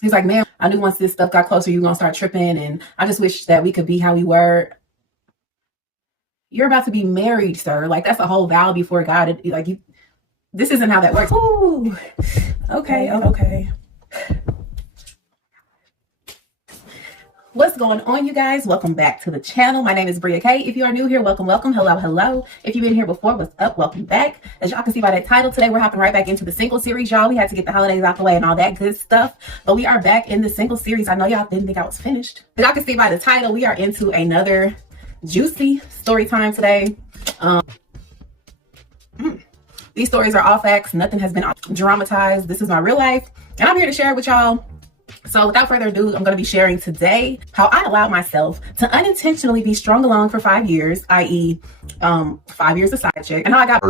He's like, man, I knew once this stuff got closer, you were going to start tripping. And I just wish that we could be how we were. You're about to be married, sir. Like, that's a whole vow before God. This isn't how that works. Ooh, okay. What's going on, you guys? Welcome back to the channel. My name is Bria K. If you are new here, welcome. Hello. If you've been here before, what's up? Welcome back. As y'all can see by that title, today we're hopping right back into the single series, y'all. We had to get the holidays out the way and all that good stuff, but we are back in the single series. I know y'all didn't think I was finished. As y'all can see by the title, we are into another juicy story time today. These stories are all facts. Nothing has been dramatized. This is my real life, and I'm here to share it with y'all. So without further ado, I'm going to be sharing today how I allowed myself to unintentionally be strung along for 5 years, i.e. 5 years of side chick, and how I got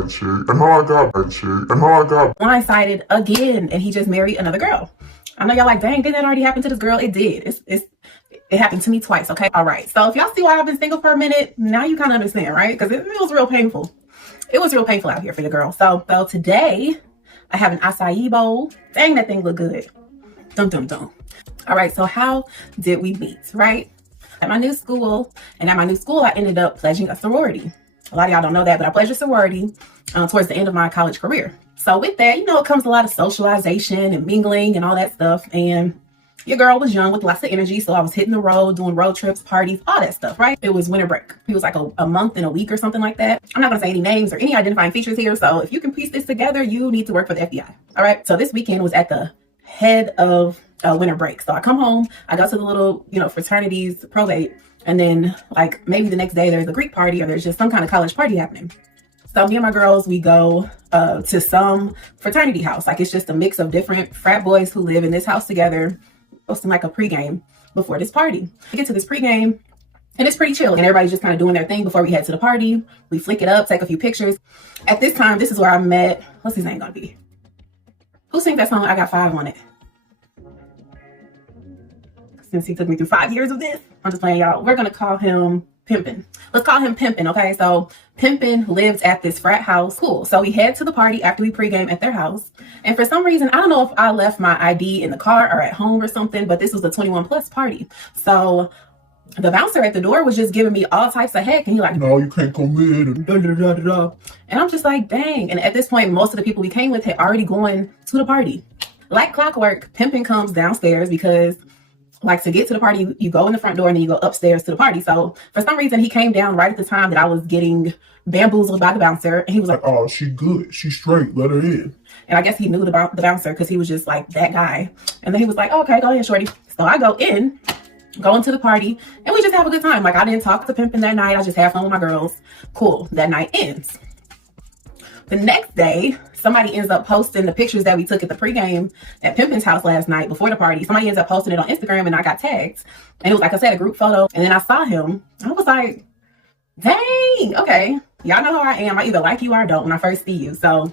blindsided again, and he just married another girl. I know y'all like, dang, did that already happen to this girl? It did. It happened to me twice, okay? All right. So if y'all see why I've been single for a minute, now you kind of understand, right? Because it was real painful. It was real painful out here for the girl. So today, I have an acai bowl. Dang, that thing look good. Dum. All right, so how did we meet, right? At my new school, I ended up pledging a sorority. A lot of y'all don't know that, but I pledged a sorority towards the end of my college career. So with that, it comes a lot of socialization and mingling and all that stuff. And your girl was young with lots of energy, so I was hitting the road, doing road trips, parties, all that stuff, right? It was winter break. It was like a month and a week or something like that. I'm not gonna say any names or any identifying features here, so if you can piece this together, you need to work for the FBI, all right? So this weekend was at the head of winter break. So I come home, I go to the little, fraternities probate, and then like maybe the next day there's a Greek party or there's just some kind of college party happening. So me and my girls, we go to some fraternity house. Like it's just a mix of different frat boys who live in this house together, hosting like a pregame before this party. We get to this pregame and it's pretty chill, and everybody's just kind of doing their thing before we head to the party. We flick it up, take a few pictures. At this time, this is where I met, what's his name gonna be? Who sings that song, I Got 5 on it? Since he took me through 5 years of this, I'm just playing, y'all. We're gonna call him Pimpin'. Let's call him Pimpin', okay? So Pimpin' lives at this frat house. Cool. So we head to the party after we pregame at their house. And for some reason, I don't know if I left my ID in the car or at home or something, but this was a 21 plus party. So the bouncer at the door was just giving me all types of heck, and he like, no, you can't come in. And I'm just like, dang. And at this point, most of the people we came with had already gone to the party. Like clockwork, Pimpin' comes downstairs because, like, to get to the party, you go in the front door and then you go upstairs to the party. So for some reason, he came down right at the time that I was getting bamboozled by the bouncer. And he was like, oh, she good. She's straight. Let her in. And I guess he knew the bouncer because he was just like that guy. And then he was like, oh, okay, go ahead, shorty. So I go into the party, and we just have a good time. Like, I didn't talk to Pimpin' that night. I just had fun with my girls. Cool. That night ends. The next day, somebody ends up posting the pictures that we took at the pregame at Pimpin's house last night before the party. Somebody ends up posting it on Instagram, and I got tagged. And it was, like I said, a group photo. And then I saw him. I was like, dang, okay. Y'all know how I am. I either like you or I don't when I first see you. So,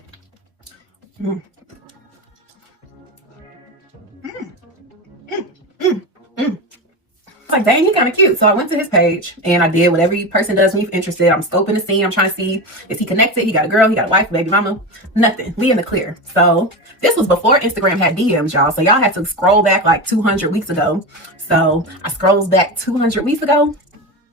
I was like, dang, he kind of cute. So I went to his page and I did what every person does when you're interested. I'm scoping the scene. I'm trying to see, is he connected? He got a girl, he got a wife, baby mama, nothing. We in the clear. So this was before Instagram had DMs, y'all. So y'all had to scroll back like 200 weeks ago. So I scrolled back 200 weeks ago,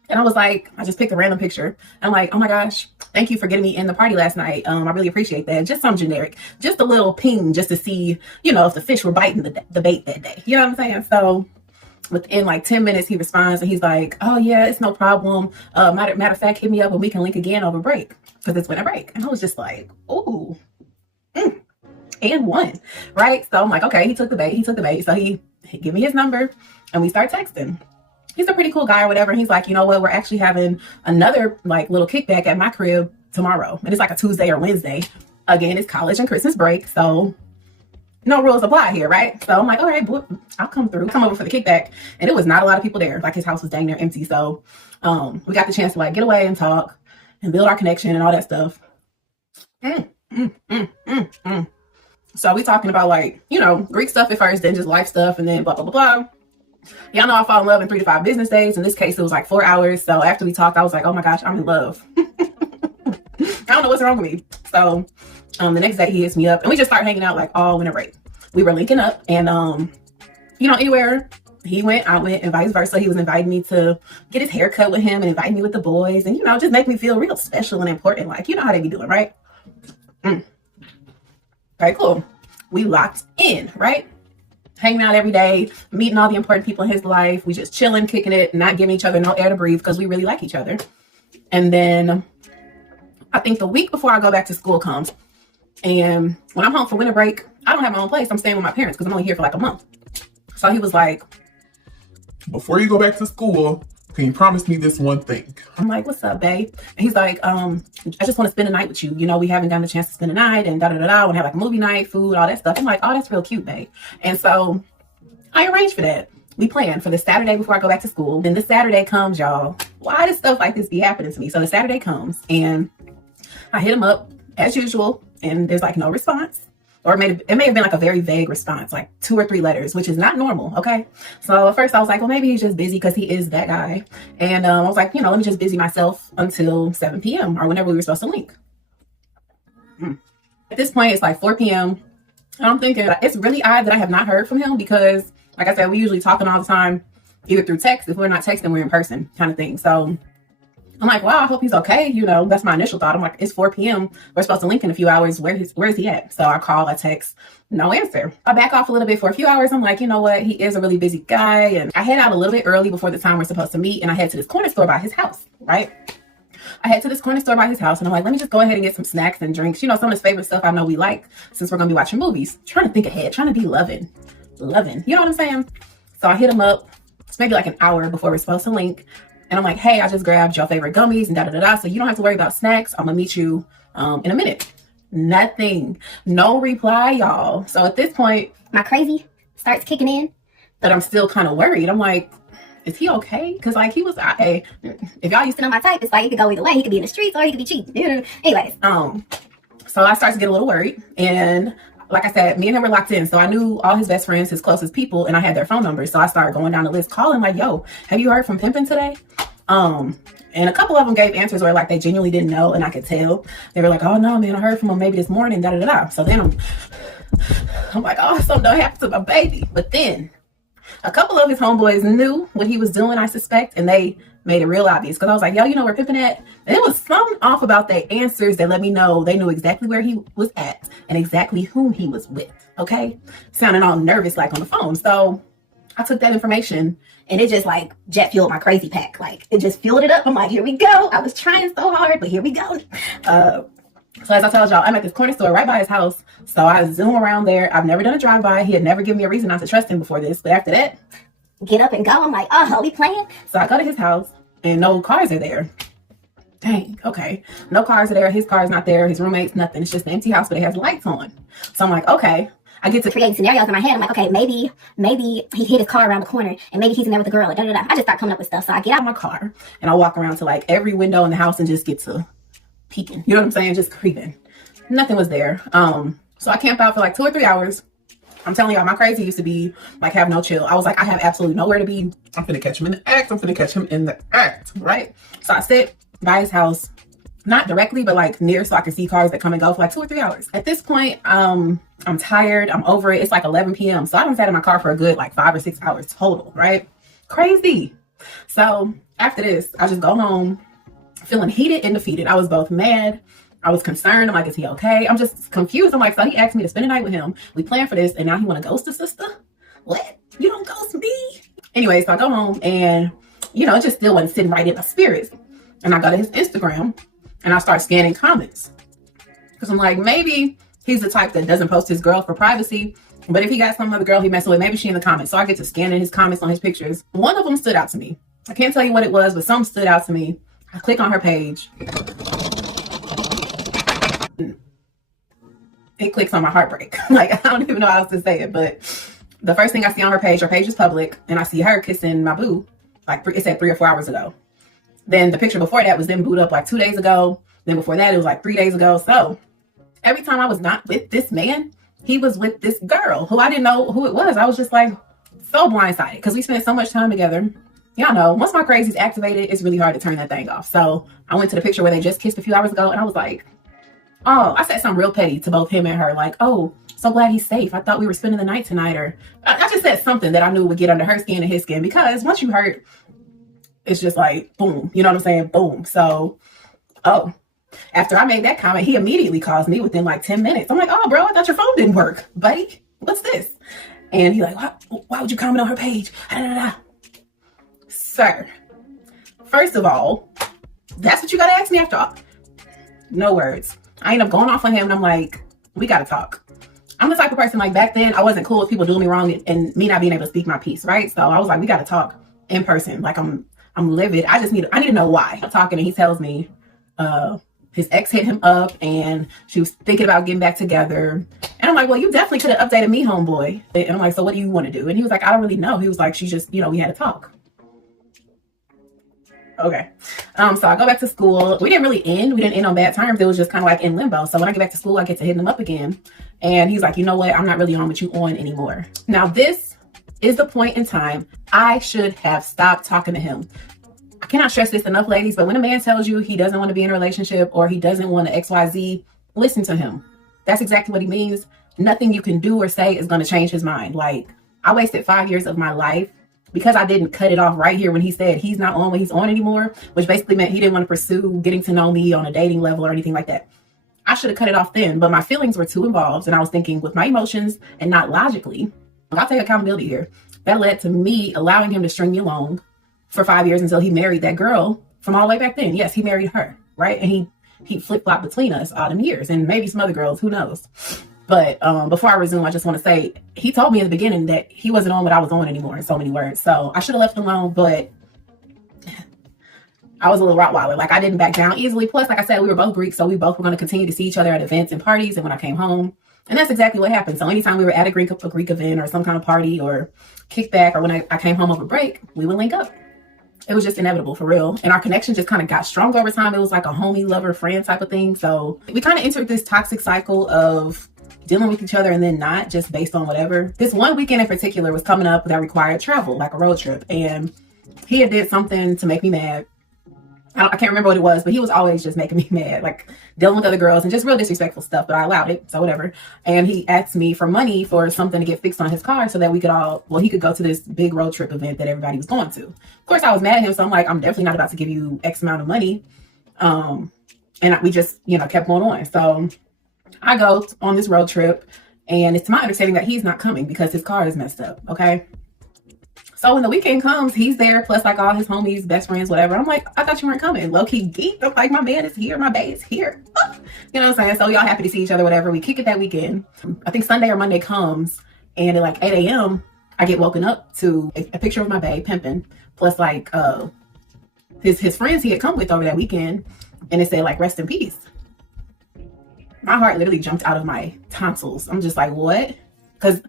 and I was like, I just picked a random picture. I'm like, oh my gosh, thank you for getting me in the party last night. I really appreciate that. Just some generic, just a little ping just to see, if the fish were biting the bait that day. You know what I'm saying? So within like 10 minutes, he responds and he's like, oh yeah, it's no problem. Matter of fact, hit me up and we can link again over break, because it's winter break. And I was just like, ooh, and one, right? So I'm like, okay, he took the bait. So he gave me his number and we start texting. He's a pretty cool guy or whatever. And he's like, you know what? We're actually having another like little kickback at my crib tomorrow. And it's like a Tuesday or Wednesday. Again, it's college and Christmas break. So no rules apply here, right? So I'm like, all right, I'll come through, come over for the kickback. And it was not a lot of people there. Like, his house was dang near empty. So we got the chance to like get away and talk and build our connection and all that stuff. So we talking about like, Greek stuff at first, then just life stuff, and then blah, blah, blah, blah. Y'all know I fall in love in 3 to 5 business days. In this case, it was like 4 hours. So after we talked, I was like, oh my gosh, I'm in love. I don't know what's wrong with me. So the next day he hits me up and we just start hanging out like all winter break. We were linking up, and anywhere he went, I went, and vice versa. He was inviting me to get his hair cut with him and inviting me with the boys, and just make me feel real special and important. Like, how they be doing, right? Okay, cool. We locked in, right? Hanging out every day, meeting all the important people in his life. We just chilling, kicking it, not giving each other no air to breathe because we really like each other. And then I think the week before I go back to school comes, and when I'm home for winter break, I don't have my own place. I'm staying with my parents because I'm only here for like a month. So he was like, before you go back to school, can you promise me this one thing? I'm like, what's up, babe? And he's like, I just want to spend the night with you. We haven't gotten the chance to spend the night and da-da-da-da. I want to have like a movie night, food, all that stuff. I'm like, oh, that's real cute, babe. And so I arranged for that. We planned for the Saturday before I go back to school. Then this Saturday comes, y'all. Why does stuff like this be happening to me? So the Saturday comes and I hit him up as usual, and there's like no response. Or it may have been like a very vague response, like 2 or 3 letters, which is not normal, okay? So at first I was like, well, maybe he's just busy because he is that guy. And I was like, let me just busy myself until 7 p.m. or whenever we were supposed to link. At this point, it's like 4 p.m. And I'm thinking, it's really odd that I have not heard from him because, like I said, we usually talking all the time, either through text. If we're not texting, we're in person kind of thing. So I'm like, wow, I hope he's okay. That's my initial thought. I'm like, it's 4 p.m. We're supposed to link in a few hours. Where is he at? So I call, I text, no answer. I back off a little bit for a few hours. I'm like, you know what? He is a really busy guy. And I head out a little bit early before the time we're supposed to meet. And I head to this corner store by his house, right? I head to this corner store by his house and I'm like, let me just go ahead and get some snacks and drinks. Some of his favorite stuff I know we like since we're going to be watching movies. Trying to think ahead, trying to be loving. You know what I'm saying? So I hit him up. It's maybe like an hour before we're supposed to link. And I'm like, hey, I just grabbed your favorite gummies and da-da-da-da. So you don't have to worry about snacks. I'm going to meet you in a minute. Nothing. No reply, y'all. So at this point, my crazy starts kicking in. But I'm still kind of worried. I'm like, is he okay? Because like he was, hey, if y'all used to know my type, it's like it could go either way. He could be in the streets or he could be cheating. Anyways. So I started to get a little worried. And like I said, me and him were locked in. So I knew all his best friends, his closest people, and I had their phone numbers. So I started going down the list, calling like, yo, have you heard from Pimpin' today? And a couple of them gave answers where like they genuinely didn't know, and I could tell. They were like, oh no, man, I heard from him maybe this morning, da-da-da-da. So then I'm like, oh, something don't happen to my baby. But then a couple of his homeboys knew what he was doing, I suspect, and they made it real obvious. Because I was like, yo, where Pippin at? And it was something off about their answers that let me know they knew exactly where he was at and exactly whom he was with, okay? Sounding all nervous like on the phone. So I took that information and it just like jet fueled my crazy pack. Like it just fueled it up. I'm like, here we go. I was trying so hard, but here we go. So as I told y'all, I'm at this corner store right by his house. So I zoom around there. I've never done a drive-by. He had never given me a reason not to trust him before this. But after that, get up and go. I'm like, oh, we playing? So I go to his house and no cars are there. Dang, okay. No cars are there. His car's not there. His roommate's nothing. It's just an empty house, but it has lights on. So I'm like, okay. I get to create scenarios in my head. I'm like, okay, maybe he hid his car around the corner and maybe he's in there with a girl. Da, da, da. I just start coming up with stuff. So I get out of my car and I walk around to like every window in the house and just get to peeking. You know what I'm saying? Just creeping. Nothing was there. So I camped out for like 2 or 3 hours. I'm telling y'all, my crazy used to be like have no chill. I was like, I have absolutely nowhere to be. I'm finna catch him in the act. I'm finna catch him in the act, right? So I sit by his house, not directly, but like near so I can see cars that come and go for like 2 or 3 hours. At this point, I'm tired. I'm over it. It's like 11 p.m. So I done sat in my car for a good like 5 or 6 hours total, right? Crazy. So after this, I just go home feeling heated and defeated. I was both mad. I was concerned. I'm like, is he okay? I'm just confused. I'm like, so he asked me to spend the night with him. We planned for this and now he want to ghost a sister? What? You don't ghost me? Anyway, so I go home and, it just still wasn't sitting right in my spirits. And I go to his Instagram and I start scanning comments. Because I'm like, maybe he's the type that doesn't post his girl for privacy. But if he got some other girl he messing with, maybe she in the comments. So I get to scanning his comments on his pictures. One of them stood out to me. I can't tell you what it was, but some stood out to me. I click on her page. It clicks on my heartbreak. Like, I don't even know how else to say it, but the first thing I see on her page is public, and I see her kissing my boo, like it said 3 or 4 hours ago. Then the picture before that was them booed up like 2 days ago. Then before that, it was like 3 days ago. So every time I was not with this man, he was with this girl who I didn't know who it was. I was just like so blindsided because we spent so much time together. Y'all know, once my crazy's activated, it's really hard to turn that thing off. So I went to the picture where they just kissed a few hours ago, and I was like, Oh, I said something real petty to both him and her, like, oh, so glad he's safe. I thought we were spending the night tonight. Or I just said something that I knew would get under her skin and his skin, because once you hurt, it's just like, boom. You know what I'm saying? Boom. So, oh, after I made that comment, he immediately calls me within like 10 minutes. I'm like, oh, bro, I thought your phone didn't work, buddy. What's this? And he's like, why would you comment on her page? Sir, first of all, that's what you got to ask me after all. No words. I end up going off on him and I'm like, we got to talk. I'm the type of person, like, back then I wasn't cool with people doing me wrong and me not being able to speak my piece, right? So I was like, we got to talk in person. Like, I'm livid. I need to know why. I'm talking and he tells me his ex hit him up and she was thinking about getting back together. And I'm like, well, you definitely could have updated me, homeboy. And I'm like, so what do you want to do? And he was like, I don't really know. He was like, she just, we had to talk. Okay. So I go back to school. We didn't end on bad terms. It was just kind of like in limbo. So when I get back to school, I get to hit him up again. And he's like, you know what? I'm not really on with you on anymore. Now, this is the point in time I should have stopped talking to him. I cannot stress this enough, ladies, but when a man tells you he doesn't want to be in a relationship or he doesn't want to XYZ, listen to him. That's exactly what he means. Nothing you can do or say is going to change his mind. Like, I wasted 5 years of my life because I didn't cut it off right here when he said he's not on what he's on anymore, which basically meant he didn't want to pursue getting to know me on a dating level or anything like that. I should have cut it off then, but my feelings were too involved and I was thinking with my emotions and not logically. I'll take accountability here. That led to me allowing him to string me along for 5 years until he married that girl from all the way back then. Yes, he married her, right? And he flip-flopped between us all them years and maybe some other girls, who knows? But before I resume, I just want to say, he told me in the beginning that he wasn't on what I was on anymore, in so many words. So I should have left him alone, but I was a little Rottweiler. Like, I didn't back down easily. Plus, like I said, we were both Greek, so we both were going to continue to see each other at events and parties. And when I came home, and that's exactly what happened. So anytime we were at a Greek event or some kind of party or kickback, or when I came home over break, we would link up. It was just inevitable, for real. And our connection just kind of got stronger over time. It was like a homie, lover, friend type of thing. So we kind of entered this toxic cycle of dealing with each other and then not, just based on whatever. This one weekend in particular was coming up that required travel, like a road trip. And he had did something to make me mad. I can't remember what it was, but he was always just making me mad, like dealing with other girls and just real disrespectful stuff, but I allowed it, so whatever. And he asked me for money for something to get fixed on his car so that we could he could go to this big road trip event that everybody was going to. Of course, I was mad at him, so I'm like, I'm definitely not about to give you X amount of money. And we just, kept going on. So I go on this road trip, and it's my understanding that he's not coming because his car is messed up, okay? So when the weekend comes, he's there, plus like all his homies, best friends, whatever. I'm like, I thought you weren't coming. Low-key geeked. I'm like, my man is here. My bae is here. You know what I'm saying? So we all happy to see each other, whatever. We kick it that weekend. I think Sunday or Monday comes, and at like 8 a.m., I get woken up to a picture of my bae pimping, plus like his friends he had come with over that weekend, and it said like, rest in peace. My heart literally jumped out of my tonsils. I'm just like, what? Because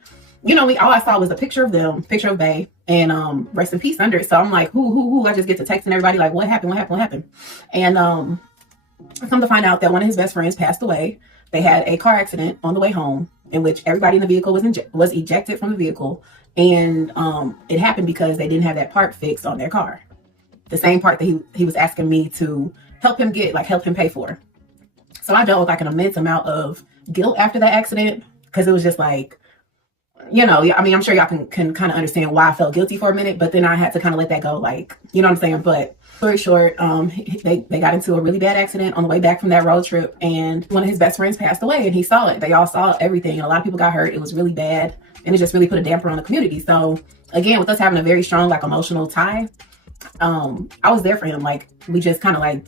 all I saw was a picture of them, picture of bae, and rest in peace under it. So I'm like, who? I just get to texting everybody like, what happened? And I come to find out that one of his best friends passed away. They had a car accident on the way home in which everybody in the vehicle was ejected from the vehicle. And it happened because they didn't have that part fixed on their car. The same part that he was asking me to help him pay for. So I dealt with like an immense amount of guilt after that accident, because it was just like, I'm sure y'all can kind of understand why I felt guilty for a minute, but then I had to kind of let that go, like, you know what I'm saying? But story short, they got into a really bad accident on the way back from that road trip, and one of his best friends passed away, and he saw it. They all saw everything, and a lot of people got hurt. It was really bad, and it just really put a damper on the community. So again, with us having a very strong, like, emotional tie, I was there for him. Like, we just kind of like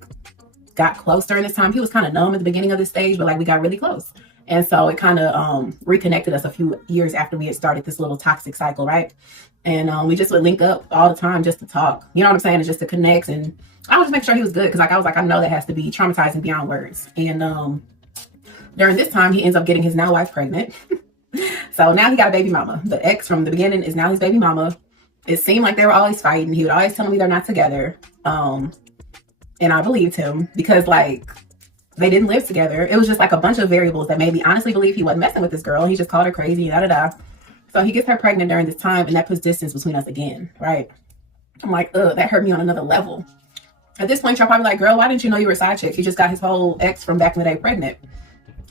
got close during this time. He was kind of numb at the beginning of this stage, but like we got really close. And so it kind of reconnected us a few years after we had started this little toxic cycle, right? And we just would link up all the time just to talk. You know what I'm saying? It's just to connect. And I would just make sure he was good, because like I was like, I know that has to be traumatizing beyond words. And during this time, he ends up getting his now wife pregnant. So now he got a baby mama. The ex from the beginning is now his baby mama. It seemed like they were always fighting. He would always tell me they're not together. And I believed him, because like, they didn't live together. It was just like a bunch of variables that made me honestly believe he wasn't messing with this girl. He just called her crazy, So he gets her pregnant during this time, and that puts distance between us again, right? I'm like, ugh, that hurt me on another level. At this point, you're probably like, girl, why didn't you know you were a side chick? He just got his whole ex from back in the day pregnant.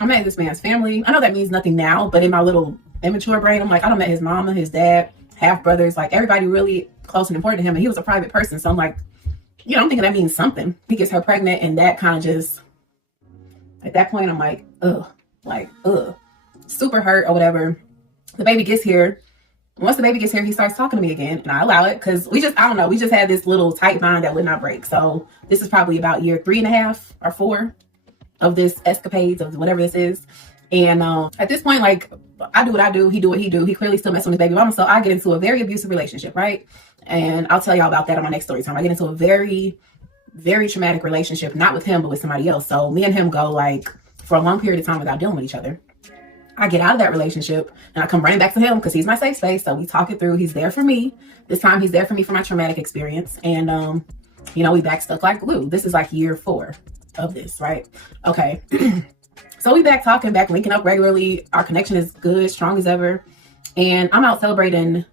I met this man's family. I know that means nothing now, but in my little immature brain, I'm like, I don't met his mama, his dad, half brothers, like everybody really close and important to him. And he was a private person. So I'm like, you know, I'm thinking that means something. He gets her pregnant, and that kind of just, at that point, I'm like, ugh, super hurt or whatever. The baby gets here. Once the baby gets here, he starts talking to me again, and I allow it because I don't know, we just had this little tight bond that would not break. So this is probably about year 3.5 or 4 of this escapades of whatever this is. And at this point, like, I do what I do, he do what he do. He clearly still messing with his baby mama. So I get into a very abusive relationship, right? And I'll tell y'all about that on my next story time. I get into a very, very traumatic relationship, not with him, but with somebody else. So me and him go like for a long period of time without dealing with each other. I get out of that relationship and I come running back to him because he's my safe space. So we talk it through. He's there for me. This time he's there for me for my traumatic experience. And, you know, we back stuck like glue. This is like year 4 of this, right? Okay. So we back talking, back linking up regularly. Our connection is good, strong as ever. And I'm out celebrating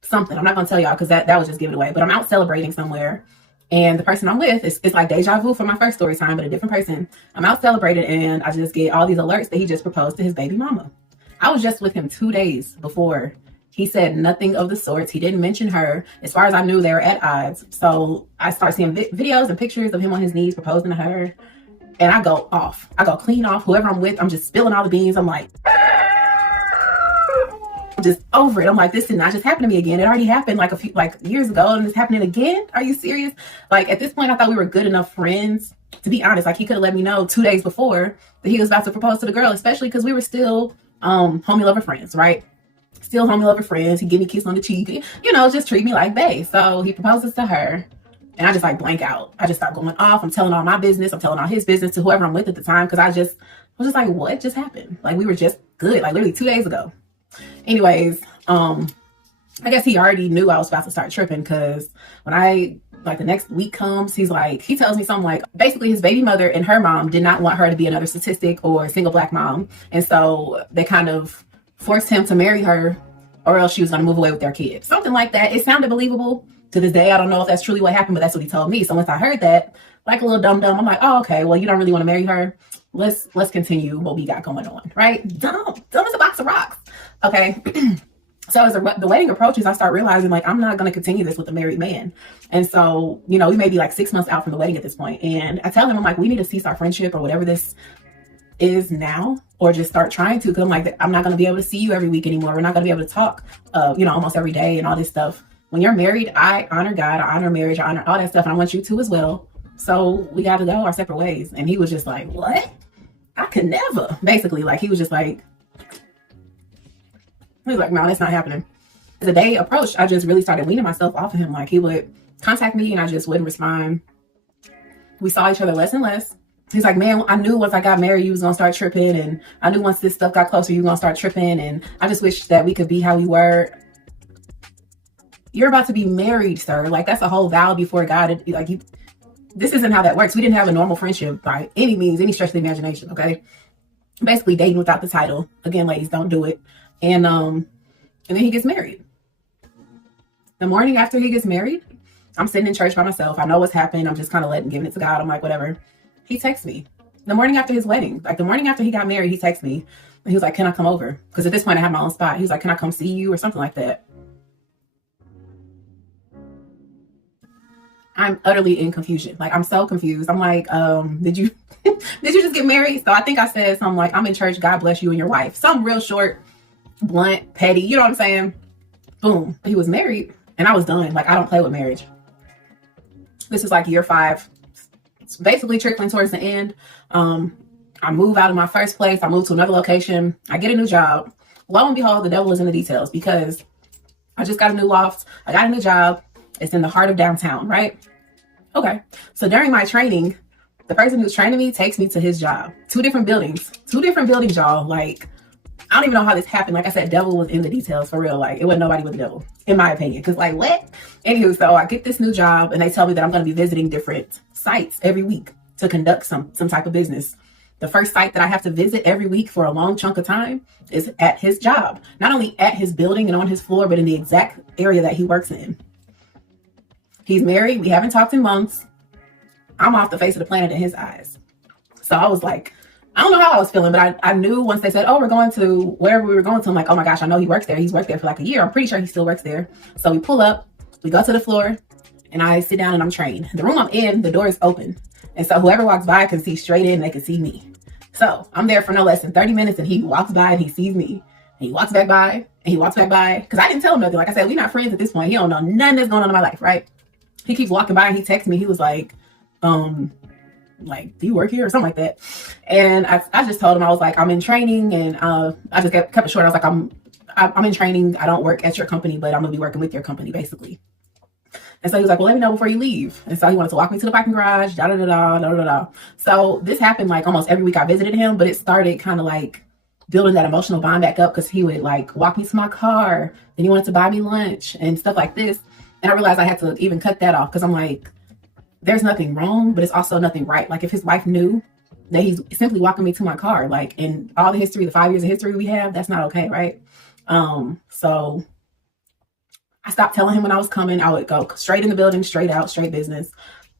something. I'm not going to tell y'all because that was just give it away. But I'm out celebrating somewhere. And the person I'm with, it's like deja vu for my first story time, but a different person. I'm out celebrating and I just get all these alerts that he just proposed to his baby mama. I was just with him 2 days before. He said nothing of the sorts. He didn't mention her. As far as I knew, they were at odds. So I start seeing videos and pictures of him on his knees proposing to her. And I go off. I go clean off. Whoever I'm with, I'm just spilling all the beans. I'm like, I'm just over it. I'm like, this did not just happen to me again. It already happened like a few years ago, and it's happening again. Are you serious? Like at this point, I thought we were good enough friends. To be honest, like he could have let me know 2 days before that he was about to propose to the girl, especially because we were still homie lover friends, right? Still homie lover friends. He give me a kiss on the cheek, you know, just treat me like bae. So he proposes to her. And I just like blank out. I just start going off. I'm telling all my business. I'm telling all his business to whoever I'm with at the time. Cause I was just like, what just happened? Like we were just good, like literally 2 days ago. Anyways, I guess he already knew I was about to start tripping. Cause when the next week comes, he tells me something like, basically his baby mother and her mom did not want her to be another statistic or a single black mom. And so they kind of forced him to marry her or else she was going to move away with their kids. Something like that. It sounded believable. To this day, I don't know if that's truly what happened, but that's what he told me. So once I heard that, like a little dumb, I'm like, oh, okay, well, you don't really want to marry her. Let's continue what we got going on, right? Dumb as a box of rocks. Okay. So as the wedding approaches, I start realizing like, I'm not going to continue this with a married man. And so, you know, we may be like 6 months out from the wedding at this point. And I tell him, I'm like, we need to cease our friendship or whatever this is now, or just start trying to, because I'm like, I'm not going to be able to see you every week anymore. We're not going to be able to talk, you know, almost every day and all this stuff. When you're married, I honor God, I honor marriage, I honor all that stuff. And I want you to as well. So we got to go our separate ways. And he was just like, what? I could never. Basically, like he was like, no, that's not happening. As the day approached, I just really started weaning myself off of him. Like he would contact me and I just wouldn't respond. We saw each other less and less. He's like, man, I knew once I got married, you was going to start tripping. And I knew once this stuff got closer, you were going to start tripping. And I just wish that we could be how we were. You're about to be married, sir. Like that's a whole vow before God. This isn't how that works. We didn't have a normal friendship by any means, any stretch of the imagination. Okay. Basically dating without the title. Again, ladies, don't do it. And then he gets married. The morning after he gets married, I'm sitting in church by myself. I know what's happened. I'm just kind of giving it to God. I'm like, whatever. He texts me the morning after his wedding, like the morning after he got married, he texts me and he was like, can I come over? Because at this point I have my own spot. He was like, can I come see you or something like that? I'm utterly in confusion. Like, I'm so confused. I'm like, did you just get married? So I think I said something like, I'm in church. God bless you and your wife. Something real short, blunt, petty. You know what I'm saying? Boom. He was married and I was done. Like, I don't play with marriage. This is like year 5. It's basically trickling towards the end. I move out of my first place. I move to another location. I get a new job. Lo and behold, the devil is in the details because I just got a new loft. I got a new job. It's in the heart of downtown, right? Okay. So during my training, the person who's training me takes me to his job. 2 different buildings, y'all. Like, I don't even know how this happened. Like I said, devil was in the details for real. Like, it wasn't nobody but the devil, in my opinion. Because like, what? Anywho, so I get this new job and they tell me that I'm going to be visiting different sites every week to conduct some type of business. The first site that I have to visit every week for a long chunk of time is at his job. Not only at his building and on his floor, but in the exact area that he works in. He's married. We haven't talked in months. I'm off the face of the planet in his eyes. So I was like, I don't know how I was feeling, but I knew once they said, oh, we're going to wherever we were going to. I'm like, oh my gosh, I know he works there. He's worked there for like a year. I'm pretty sure he still works there. So we pull up, we go to the floor, and I sit down and I'm trained. The room I'm in, the door is open. And so whoever walks by can see straight in, they can see me. So I'm there for no less than 30 minutes and he walks by and he sees me. And he walks back by and he walks back by. Because I didn't tell him nothing. Like I said, we're not friends at this point. He don't know nothing that's going on in my life, right? He keeps walking by and he texts me. He was like, do you work here or something like that? And I just told him, I was like, I'm in training, and I just kept it short. I was like, I'm in training. I don't work at your company, but I'm gonna be working with your company, basically. And so he was like, well, let me know before you leave. And so he wanted to walk me to the parking garage, da da da da da da da. So this happened like almost every week I visited him, but it started kind of like building that emotional bond back up, because he would like walk me to my car, then he wanted to buy me lunch and stuff like this. And I realized I had to even cut that off, because I'm like, there's nothing wrong, but it's also nothing right. Like if his wife knew that he's simply walking me to my car, like in all the history, the 5 years of history we have, that's not okay, right? So I stopped telling him when I was coming. I would go straight in the building, straight out, straight business.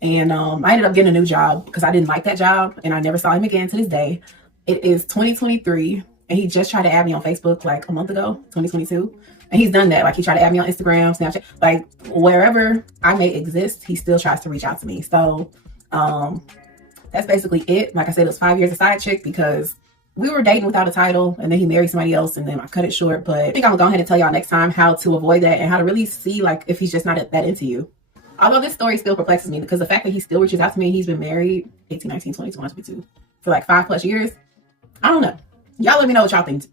And I ended up getting a new job because I didn't like that job, and I never saw him again to this day. It is 2023, and he just tried to add me on Facebook like a month ago, 2022. And he's done that. Like he tried to add me on Instagram, Snapchat, like wherever I may exist, he still tries to reach out to me. So that's basically it. Like I said, it was 5 years of side chick because we were dating without a title, and then he married somebody else, and then I cut it short. But I think I'm gonna go ahead and tell y'all next time how to avoid that and how to really see like if he's just not that into you. Although this story still perplexes me, because the fact that he still reaches out to me, he's been married 18, 19, 20, 21, 22 for like 5+ years. I don't know. Y'all let me know what y'all think.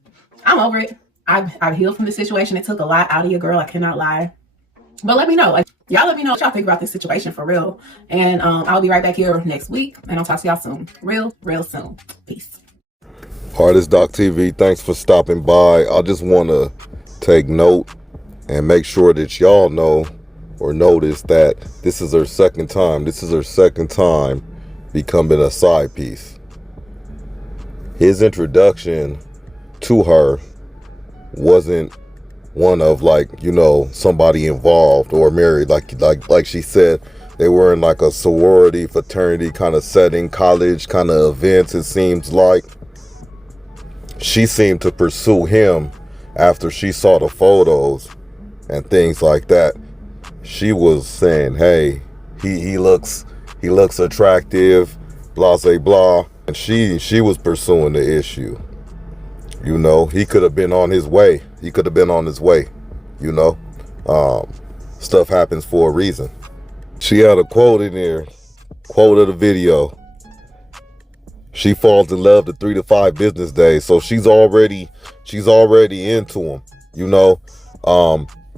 I'm over it. I've healed from the situation. It took a lot out of your girl. I cannot lie. But let me know. Like, y'all let me know what y'all think about this situation for real. And I'll be right back here next week. And I'll talk to y'all soon. Real soon. Peace. All right, this Doc TV. Thanks for stopping by. I just want to take note and make sure that y'all know or notice that this is her second time. This is her second time becoming a side piece. His introduction to her wasn't one of like, you know, somebody involved or married. Like she said, they were in like a sorority, fraternity kind of setting, college kind of events. It seems like she seemed to pursue him after she saw the photos and things like that. She was saying, hey, he looks attractive, blah, blah, blah. And she was pursuing the issue. You know, he could have been on his way. You know, stuff happens for a reason. She had a quote in there, quote of the video. She falls in love to 3 to 5 business days. So she's already into him. You know,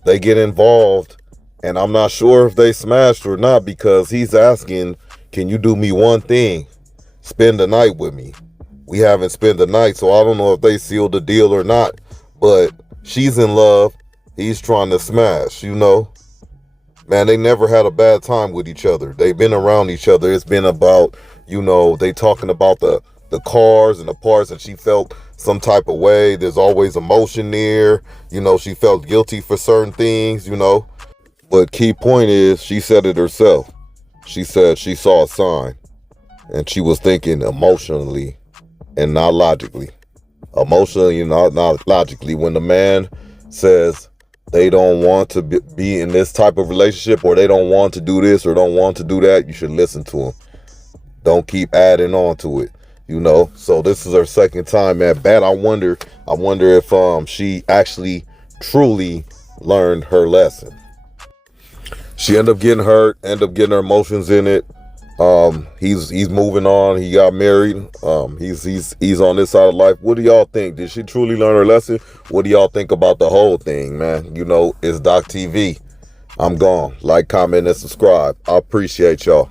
they get involved, and I'm not sure if they smashed or not, because he's asking, can you do me one thing? Spend the night with me. We haven't spent the night, so I don't know if they sealed the deal or not, but she's in love. He's trying to smash, you know. Man, they never had a bad time with each other. They've been around each other. It's been about, you know, they talking about the cars and the parts, and she felt some type of way. There's always emotion there. You know, she felt guilty for certain things, you know. But key point is, she said it herself. She said she saw a sign, and she was thinking emotionally and not logically. Emotionally and not logically. When the man says they don't want to be in this type of relationship, or they don't want to do this or don't want to do that, you should listen to him. Don't keep adding on to it, you know. So this is her second time at bat. I wonder if she actually truly learned her lesson. She ended up getting hurt, ended up getting her emotions in it. He's moving on. He got married. He's on this side of life. What do y'all think? Did she truly learn her lesson? What do y'all think about the whole thing, man? You know, it's Doc TV. I'm gone. Like, comment, and subscribe. I appreciate y'all.